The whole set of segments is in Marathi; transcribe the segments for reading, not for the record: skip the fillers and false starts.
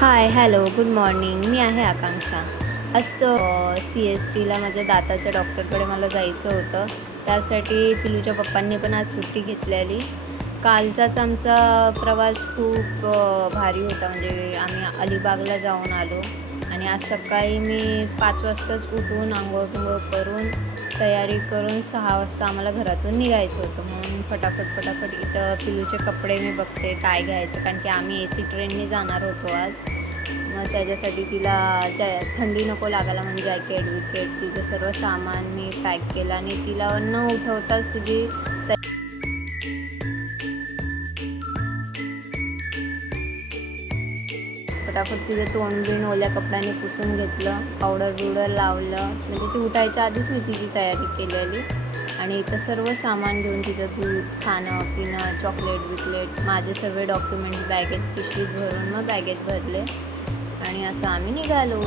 हाय हॅलो गुड मॉर्निंग. मी आहे आकांक्षा. आज CSTला माझ्या दाताच्या डॉक्टरकडे मला जायचं होतं. त्यासाठी पिलूच्या पप्पांनी पण आज सुट्टी घेतलेली. कालचाच आमचा प्रवास खूप भारी होता. म्हणजे आम्ही अलिबागला जाऊन आलो आणि आज सकाळी मी 5 वाजताच उठून आंघोळ करून तयारी करून 6 वाजता आम्हाला घरातून निघायचं होतं. म्हणून फटाफट इथं पिलूचे कपडे मी बघते काय घ्यायचं, कारण की आम्ही AC ट्रेनने जाणार होतो आज. मग त्याच्यासाठी तिला थंडी नको लागायला म्हणून जॅकेट तिचं सर्व सामान मी पॅक केलं आणि तिला न उठवताच तिची फटाफट तिचं तोंड बिन ओल्या कपड्याने पुसून घेतलं, पावडर लावलं. म्हणजे ती उठायच्या आधीच मी तिची तयारी केलेली. आणि इथं सर्व सामान घेऊन तिचं दूध, खाणं पिणं, चॉकलेट माझे सर्व डॉक्युमेंट्स बॅगेत पिशवीत भरून मग बॅगेत भरले आणि असं आम्ही निघालो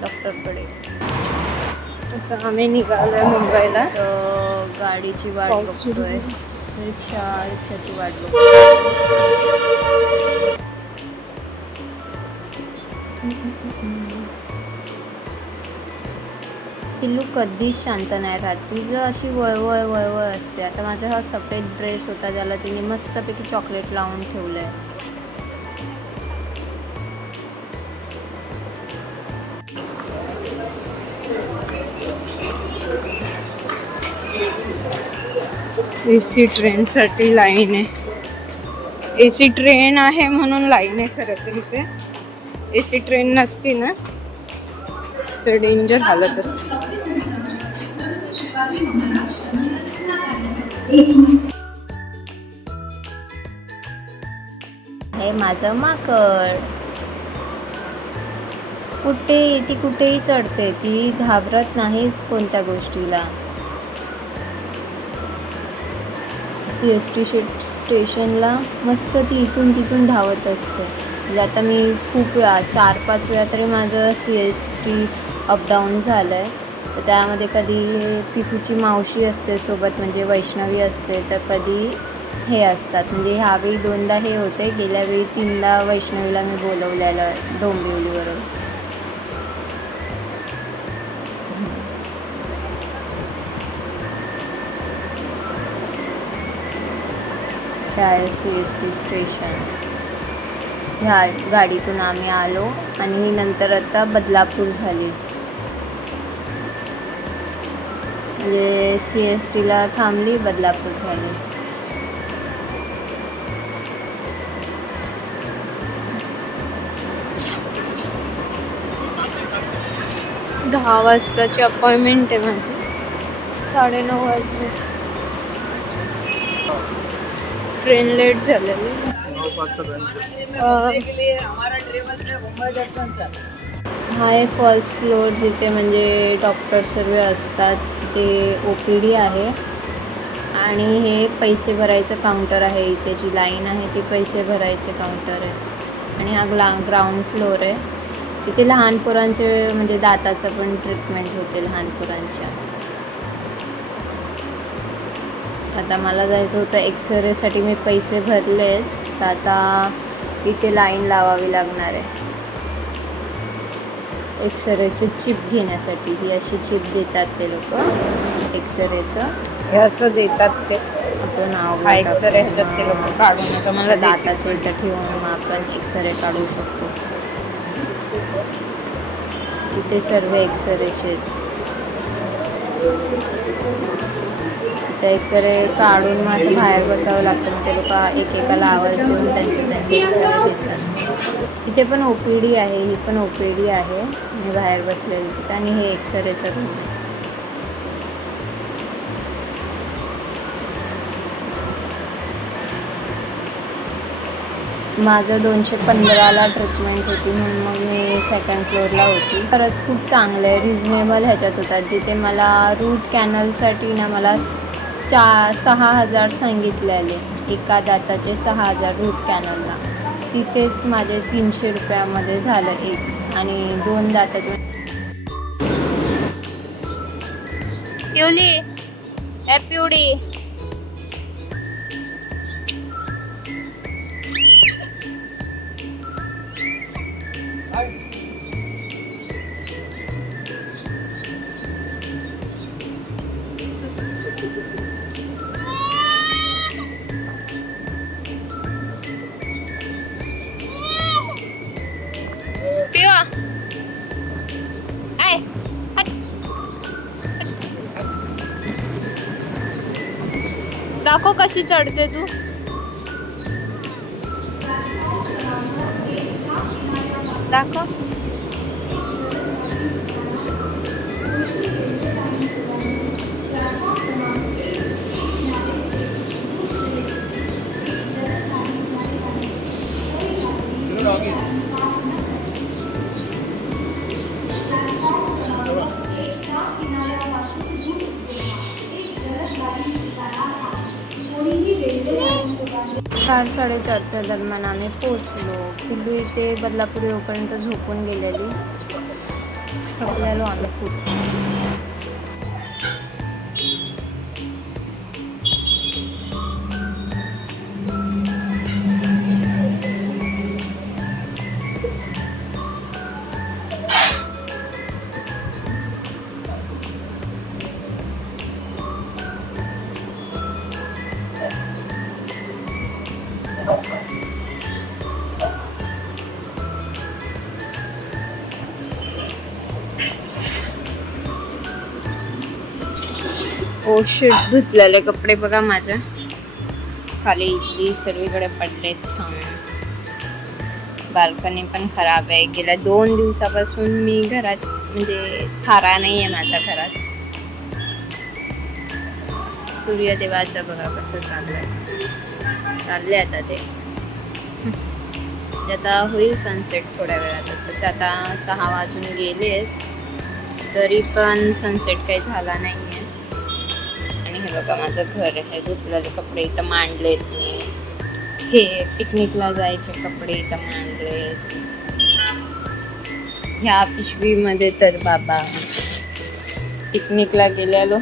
डॉक्टरकडे. आता आम्ही निघालोय मुंबईला. गाडीची वाट बघतोय, रिक्षाची वाट बघतोय. पिल्लू कधीच शांत नाही राहत. तिचं अशी वळवळ असते. आता माझा हा सफेद ड्रेस होता ज्याला तिने मस्तपैकी चॉकलेट लावून ठेवलंय. AC ट्रेनसाठी लाईन आहे. AC ट्रेन आहे म्हणून लाईन आहे खरं तर इथे. AC ट्रेन नसती ना तर डेंजर हालत असते. हे माझं माकड कुठेही चढते. ती घाबरत नाहीच कोणत्या गोष्टीला. CST स्टेशनला मस्त ती इथून तिथून धावत असते. म्हणजे आता मी खूप वेळा 4-5 वेळा तरी माझं CST अपडाऊन झालं आहे. तर त्यामध्ये कधी पिकूची मावशी असते सोबत, म्हणजे वैष्णवी असते, तर कधी हे असतात. म्हणजे ह्यावेळी 2दा हे होते. गेल्या वेळी 3दा वैष्णवीला मी बोलवलेलं डोंबिवलीवरून. CST station. ह्या गाडीतून आम्ही आलो आणि नंतर आता बदलापूर झाली. म्हणजे CSTला थांबली, बदलापूर झाली. दहा वाजताची अपॉइंटमेंट आहे माझी. 9:30 वाजले. ट्रेन लेट झालेली. हा एक फर्स्ट फ्लोअर जिथे म्हणजे डॉक्टर सर्व असतात ते OPD आहे. आणि हे पैसे भरायचं काउंटर आहे. इथे जी लाईन आहे ती पैसे भरायचे काउंटर आहे. आणि हा ग्राउंड फ्लोअर आहे. इथे लहान पोरांचे म्हणजे दाताचं पण ट्रीटमेंट होते लहान पोरांच्या. आता मला जायचं होतं एक्सरेसाठी. मी पैसे भरले, तर आता इथे लाईन लावावी लागणार आहे एक्सरेचे चिप घेण्यासाठी. ही अशी चिप देतात ते लोक एक्सरेचं. हे असं देतात ते. आपलं नाव एक्सरे ह्याच्यात ते लोक काढून नका मला दाताचं इथं ठेवून मग आपण एक्सरे काढू शकतो. इथे सर्व एक्सरेचे इथे एक्सरे काढून मग असं बाहेर बसावं लागतं. ते लोक एकेकाला आवाज देऊन त्यांचे एक्सरे घेतात. इथे पण OPD आहे. ही पण OPD आहे. मी बाहेर बसलेली तिथे. आणि हे एक्सरेचं रूम आहे. माझं 215ला ट्रीटमेंट होती म्हणून मग मी सेकंड फ्लोअरला होती. खरंच खूप चांगलं आहे. रिजनेबल ह्याच्यात होतात. जिथे मला रूट कॅनलसाठी ना मला 6,000 सांगितलेले. एका दाताचे 6,000 रूट कॅनलला. तिथेच माझे 300 रुपयामध्ये झालं एक. आणि 2 दाताचे. पिवली पिवडी दाखव कशी चढते तू. दाखव. चार 4:30च्या दरम्यान आम्ही पोचलो. पिल्लू इथे बदलापूर येऊपर्यंत झोपून गेलेली. थकलेलो आम्ही खूप. ओ शिट, धुतलेले कपडे बघा माझ्या खाली इथली सर्वीकडे पडले. छान. बाल्कनी पण खराब आहे. गेल्या 2 दिवसापासून मी घरात म्हणजे थारा नाही आहे माझ्या घरात. सूर्यदेवाचं बघा कसं चाललंय आता ते. आता होईल सनसेट थोड्या वेळात. तसे आता 6 वाजून गेलेत तरी पण सनसेट काही झाला नाही आहे. आणि हे बघा माझं घर आहे. धुतलेले कपडे इथं मांडलेत मी. हे पिकनिकला जायचे कपडे इथं मांडलेत. ह्या पिशवीमध्ये तर बाबा पिकनिकला गेलेलो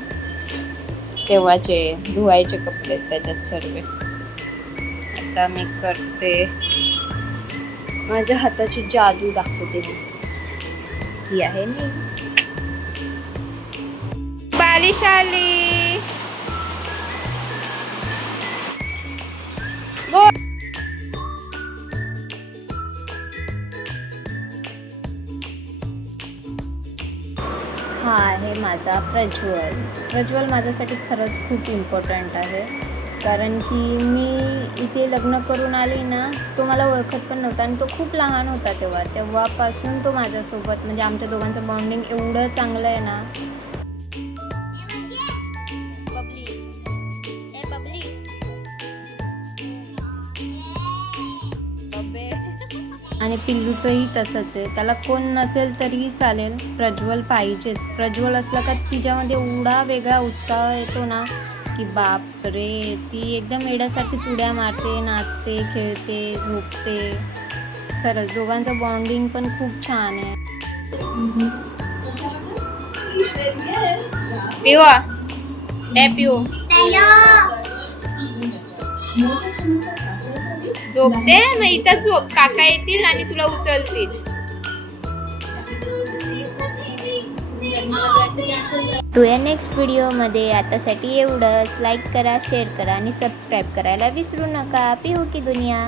तेव्हाचे धुवायचे कपडे त्याच्यात सर्व. आता मी करते माझ्या हाताची जादू दाखवते ही आहे मी. बालिश आली. हा आहे माझा प्रज्वल. प्रज्वल माझ्यासाठी खरंच खूप इम्पॉर्टंट आहे. कारण की मी इथे लग्न करून आली ना, तो मला ओळखत पण नव्हता आणि तो खूप लहान होता तेव्हापासून तो माझ्यासोबत म्हणजे आमच्या दोघांचं बॉन्डिंग एवढं चांगलं आहे ना. आणि पिल्लूचंही तसंच आहे. त्याला कोण नसेल तरीही चालेल, प्रज्वल पाहिजेच. प्रज्वल असला का तिच्यामध्ये एवढा वेगळा उत्साह येतो ना की बाप रे. ती एकदम एड्यासारखी उड्या मारते, नाचते, खेळते, झोपते. खरंच दोघांचं बॉन्डिंग पण खूप छान आहे. पिवा पिऊ झोपते. मग इथं झोप. काका येतील आणि तुला उचलतील. टू नेक्स्ट व्हिडिओमध्ये. आतासाठी एवढंच. लाईक करा, शेअर करा आणि सबस्क्राईब करायला विसरू नका. पिहू की दुनिया.